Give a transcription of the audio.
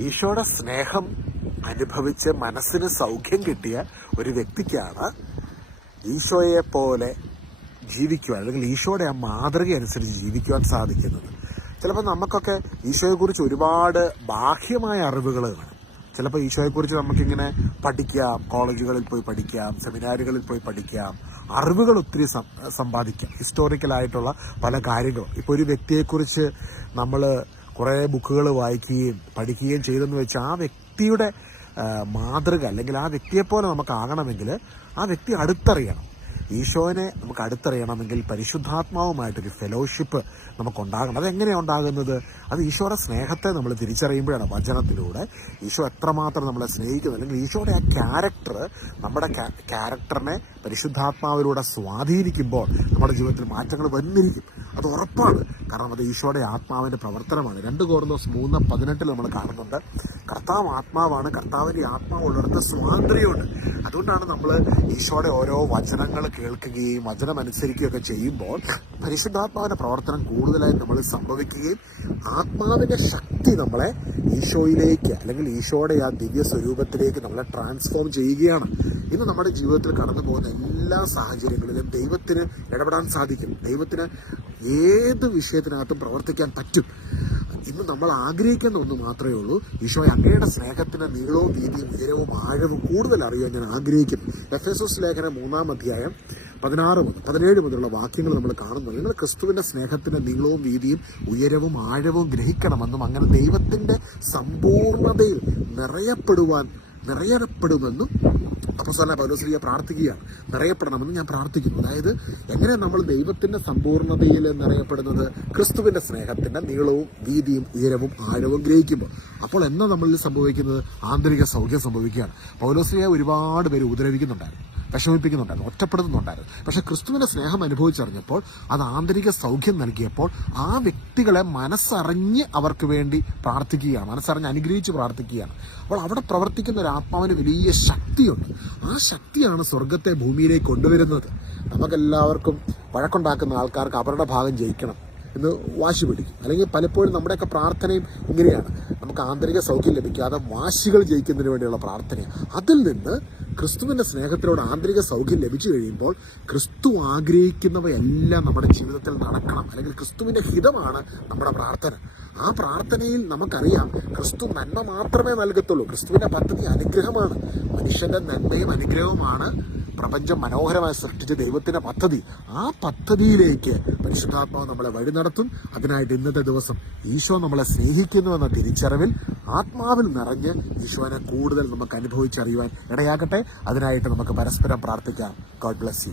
ഈശോയുടെ സ്നേഹം അനുഭവിച്ച് മനസ്സിന് സൗഖ്യം കിട്ടിയ ഒരു വ്യക്തിക്കാണ് ഈശോയെ പോലെ ജീവിക്കുവാൻ അല്ലെങ്കിൽ ഈശോയുടെ ആ മാതൃക അനുസരിച്ച് ജീവിക്കുവാൻ സാധിക്കുന്നത്. ചിലപ്പോൾ നമുക്കൊക്കെ ഈശോയെക്കുറിച്ച് ഒരുപാട് ബാഹ്യമായ അറിവുകൾ കാണും. ചിലപ്പോൾ ഈശോയെക്കുറിച്ച് നമുക്കിങ്ങനെ പഠിക്കാം കോളേജുകളിൽ പോയി പഠിക്കാം സെമിനാറുകളിൽ പോയി പഠിക്കാം. അറിവുകൾ ഒത്തിരി സമ്പാദിക്കാം. ഹിസ്റ്റോറിക്കലായിട്ടുള്ള പല കാര്യങ്ങളും. ഇപ്പോൾ ഒരു വ്യക്തിയെക്കുറിച്ച് നമ്മൾ കുറേ ബുക്കുകൾ വായിക്കുകയും പഠിക്കുകയും ചെയ്തെന്ന് വെച്ചാൽ ആ വ്യക്തിയുടെ മാതൃക അല്ലെങ്കിൽ ആ വ്യക്തിയെപ്പോലെ നമുക്കാകണമെങ്കിൽ ആ വ്യക്തി അടുത്തറിയണം. ഈശോനെ നമുക്ക് അടുത്തറിയണമെങ്കിൽ പരിശുദ്ധാത്മാവുമായിട്ടൊരു ഫെലോഷിപ്പ് നമുക്കുണ്ടാകണം. അതെങ്ങനെയാണ് ഉണ്ടാകുന്നത്? അത് ഈശോയുടെ സ്നേഹത്തെ നമ്മൾ തിരിച്ചറിയുമ്പോഴാണ് വചനത്തിലൂടെ. ഈശോ എത്രമാത്രം നമ്മളെ സ്നേഹിക്കുന്നു. അല്ലെങ്കിൽ ഈശോയുടെ ആ ക്യാരക്ടർ നമ്മുടെ ക്യാരക്ടറിനെ പരിശുദ്ധാത്മാവിലൂടെ സ്വാധീനിക്കുമ്പോൾ നമ്മുടെ ജീവിതത്തിൽ മാറ്റങ്ങൾ വന്നിരിക്കും. അത് ഉറപ്പാണ്. കാരണം അത് ഈശോയുടെ ആത്മാവിന്റെ പ്രവർത്തനമാണ്. രണ്ട് കോർന്നോസ് മൂന്ന് പതിനെട്ടിൽ നമ്മൾ കാണുന്നുണ്ട്. കർത്താവ് ആത്മാവാണ്. കർത്താവിന്റെ ആത്മാവ് ഉള്ളിടത്ത് സ്വാതന്ത്ര്യമുണ്ട്. അതുകൊണ്ടാണ് നമ്മൾ ഈശോയുടെ ഓരോ വചനങ്ങൾ കേൾക്കുകയും വചനം അനുസരിക്കുകയൊക്കെ ചെയ്യുമ്പോൾ പരിശുദ്ധാത്മാവിന്റെ പ്രവർത്തനം കൂടുതലായി നമ്മൾ സംഭവിക്കുകയും ആത്മാവിന്റെ ശക്തി നമ്മളെ ഈശോയിലേക്ക് അല്ലെങ്കിൽ ഈശോയുടെ ആ ദിവ്യ സ്വരൂപത്തിലേക്ക് നമ്മളെ ട്രാൻസ്ഫോം ചെയ്യുകയാണ്. ഇന്ന് നമ്മുടെ ജീവിതത്തിൽ കടന്നു പോകുന്ന എല്ലാ സാഹചര്യങ്ങളിലും ദൈവത്തിന് ഇടപെടാൻ സാധിക്കും. ദൈവത്തിന് ഏത് വിഷയത്തിനകത്തും പ്രവർത്തിക്കാൻ പറ്റും. ഇന്ന് നമ്മൾ ആഗ്രഹിക്കുന്ന ഒന്ന് മാത്രമേ ഉള്ളൂ. ഈശോ അങ്ങയുടെ സ്നേഹത്തിന് നീളവും വീതിയും ഉയരവും ആഴവും കൂടുതൽ അറിയാൻ ഞാൻ ആഗ്രഹിക്കുന്നു. എഫ് എസ് എസ് ലേഖന മൂന്നാം അധ്യായം പതിനാറ് മുതൽ പതിനേഴ് മുതലുള്ള വാക്യങ്ങൾ നമ്മൾ കാണുന്നത് നിങ്ങൾ ക്രിസ്തുവിന്റെ സ്നേഹത്തിന്റെ നീളവും വീതിയും ഉയരവും ആഴവും ഗ്രഹിക്കണമെന്നും അങ്ങനെ ദൈവത്തിന്റെ സമ്പൂർണതയിൽ നിറയപ്പെടുവാൻ നിറയപ്പെടുമെന്നും അപ്പസ്വല പൗലോസ്ലിയ പ്രാർത്ഥിക്കുകയാണ്. നിറയപ്പെടണമെന്ന് ഞാൻ പ്രാർത്ഥിക്കുന്നു. അതായത് എങ്ങനെ നമ്മൾ ദൈവത്തിന്റെ സമ്പൂർണതയിൽ നിറയപ്പെടുന്നത്? ക്രിസ്തുവിന്റെ സ്നേഹത്തിന്റെ നീളവും വീതിയും ഉയരവും ആഴവും ഗ്രഹിക്കുമ്പോൾ. അപ്പോൾ എന്നാ നമ്മളിൽ സംഭവിക്കുന്നത്? ആന്തരിക സൗഖ്യം സംഭവിക്കുകയാണ്. പൗലോസ്ലിയ ഒരുപാട് പേര് ഉപദ്രവിക്കുന്നുണ്ടായിരുന്നു. വിഷമിപ്പിക്കുന്നുണ്ടായിരുന്നു ഒറ്റപ്പെടുത്തുന്നുണ്ടായിരുന്നു. പക്ഷെ ക്രിസ്തുവിന്റെ സ്നേഹം അനുഭവിച്ചറിഞ്ഞപ്പോൾ അത് ആന്തരിക സൗഖ്യം നൽകിയപ്പോൾ ആ വ്യക്തികളെ മനസ്സറിഞ്ഞ് അവർക്ക് വേണ്ടി പ്രാർത്ഥിക്കുകയാണ് മനസ്സറിഞ്ഞ് അനുഗ്രഹിച്ച് പ്രാർത്ഥിക്കുകയാണ്. അപ്പോൾ അവിടെ പ്രവർത്തിക്കുന്ന ഒരു ആത്മാവിന് വലിയ ശക്തിയുണ്ട്. ആ ശക്തിയാണ് സ്വർഗത്തെ ഭൂമിയിലേക്ക് കൊണ്ടുവരുന്നത്. നമുക്കെല്ലാവർക്കും വഴക്കുണ്ടാക്കുന്ന ആൾക്കാർക്ക് അവരുടെ ഭാഗം ജയിക്കണം എന്ന് വാശി പിടിക്കും. അല്ലെങ്കിൽ പലപ്പോഴും നമ്മുടെയൊക്കെ പ്രാർത്ഥനയും ഇങ്ങനെയാണ്. നമുക്ക് ആന്തരിക സൗഖ്യം ലഭിക്കാതെ വാശികൾ ജയിക്കുന്നതിന് വേണ്ടിയുള്ള പ്രാർത്ഥനയാണ് അതിൽ നിന്ന് ക്രിസ്തുവിന്റെ സ്നേഹത്തിലൂടെ ആന്തരിക സൗഖ്യം ലഭിച്ചു കഴിയുമ്പോൾ ക്രിസ്തു ആഗ്രഹിക്കുന്നവയെല്ലാം നമ്മുടെ ജീവിതത്തിൽ നടക്കണം. അല്ലെങ്കിൽ ക്രിസ്തുവിന്റെ ഹിതമാണ് നമ്മുടെ പ്രാർത്ഥന. ആ പ്രാർത്ഥനയിൽ നമുക്കറിയാം ക്രിസ്തു നന്മ മാത്രമേ നൽകത്തുള്ളൂ. ക്രിസ്തുവിന്റെ പദ്ധതി അനുഗ്രഹമാണ്. മനുഷ്യന്റെ നന്മയും അനുഗ്രഹവുമാണ് പ്രപഞ്ചം മനോഹരമായി സൃഷ്ടിച്ച ദൈവത്തിന്റെ പദ്ധതി. ആ പദ്ധതിയിലേക്ക് പരിശുദ്ധാത്മാവ് നമ്മളെ വഴി നടത്തും. അതിനായിട്ട് ഇന്നത്തെ ദിവസം ഈശോ നമ്മളെ സ്നേഹിക്കുന്നു എന്ന തിരിച്ചറിവിൽ ആത്മാവിൽ നിറഞ്ഞ് ഈശോനെ കൂടുതൽ നമുക്ക് അനുഭവിച്ചറിയുവാൻ ഇടയാകട്ടെ. അതിനായിട്ട് നമുക്ക് പരസ്പരം പ്രാർത്ഥിക്കാം. God bless you